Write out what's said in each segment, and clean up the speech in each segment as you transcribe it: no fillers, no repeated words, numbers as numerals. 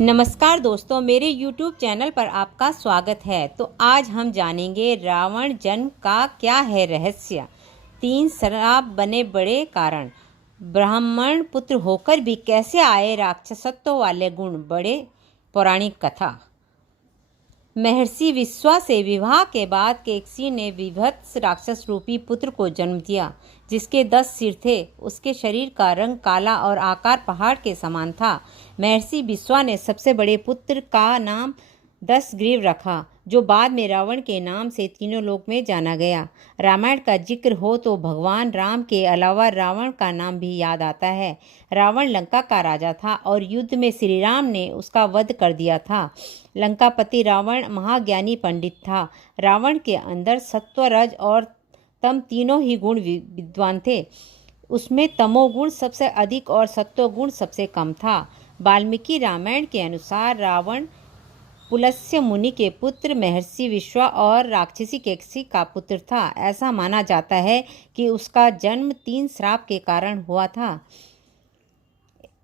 नमस्कार दोस्तों, मेरे YouTube चैनल पर आपका स्वागत है। तो आज हम जानेंगे रावण जन्म का क्या है रहस्य। 3 श्राप बने बड़े कारण, ब्राह्मण पुत्र होकर भी कैसे आए राक्षसत्व वाले गुण, बड़े पौराणिक कथा। महर्षि विश्वा से विवाह के बाद केकसी ने विभत्स राक्षस रूपी पुत्र को जन्म दिया, जिसके 10 सिर थे। उसके शरीर का रंग काला और आकार पहाड़ के समान था। महर्षि विश्वा ने सबसे बड़े पुत्र का नाम दशग्रीव रखा, जो बाद में रावण के नाम से तीनों लोक में जाना गया। रामायण का जिक्र हो तो भगवान राम के अलावा रावण का नाम भी याद आता है। रावण लंका का राजा था और युद्ध में श्री राम ने उसका वध कर दिया था। लंकापति रावण महाज्ञानी पंडित था। रावण के अंदर सत्व, रज और तम तीनों ही गुण विद्वान थे। उसमें तमोगुण सबसे अधिक और सत्वगुण सबसे कम था। वाल्मीकि रामायण के अनुसार रावण पुलस्त्य मुनि के पुत्र महर्षि विश्वा और राक्षसी केकसी का पुत्र था। ऐसा माना जाता है कि उसका जन्म 3 श्राप के कारण हुआ था।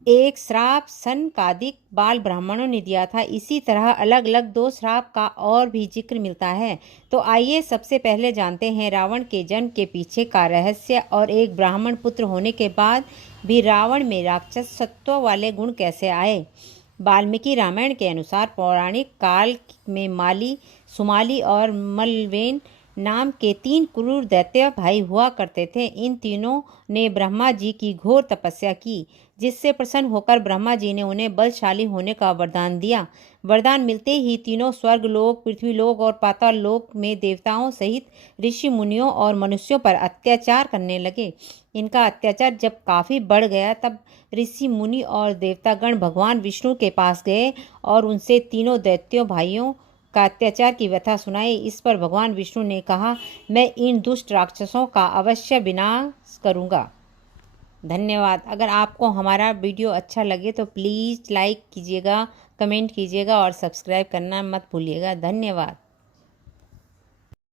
एक श्राप सनकादिक बाल ब्राह्मणों ने दिया था। इसी तरह अलग अलग 2 श्राप का और भी जिक्र मिलता है। तो आइए सबसे पहले जानते हैं रावण के जन्म के पीछे का रहस्य और एक ब्राह्मण पुत्र होने के बाद भी रावण में राक्षस सत्व वाले गुण कैसे आए। वाल्मीकि रामायण के अनुसार पौराणिक काल में माली, सुमाली और मलवेन नाम के 3 क्रूर दैत्य भाई हुआ करते थे। इन तीनों ने ब्रह्मा जी की घोर तपस्या की, जिससे प्रसन्न होकर ब्रह्मा जी ने उन्हें बलशाली होने का वरदान दिया। वरदान मिलते ही तीनों स्वर्गलोक, पृथ्वीलोक और पाताल लोक में देवताओं सहित ऋषि मुनियों और मनुष्यों पर अत्याचार करने लगे। इनका अत्याचार जब काफ़ी बढ़ गया, तब ऋषि मुनि और देवतागण भगवान विष्णु के पास गए और उनसे तीनों दैत्यों भाइयों का अत्याचार की व्यथा सुनाई। इस पर भगवान विष्णु ने कहा, मैं इन दुष्ट राक्षसों का अवश्य विनाश करूंगा। धन्यवाद। अगर आपको हमारा वीडियो अच्छा लगे तो प्लीज़ लाइक कीजिएगा, कमेंट कीजिएगा और सब्सक्राइब करना मत भूलिएगा। धन्यवाद।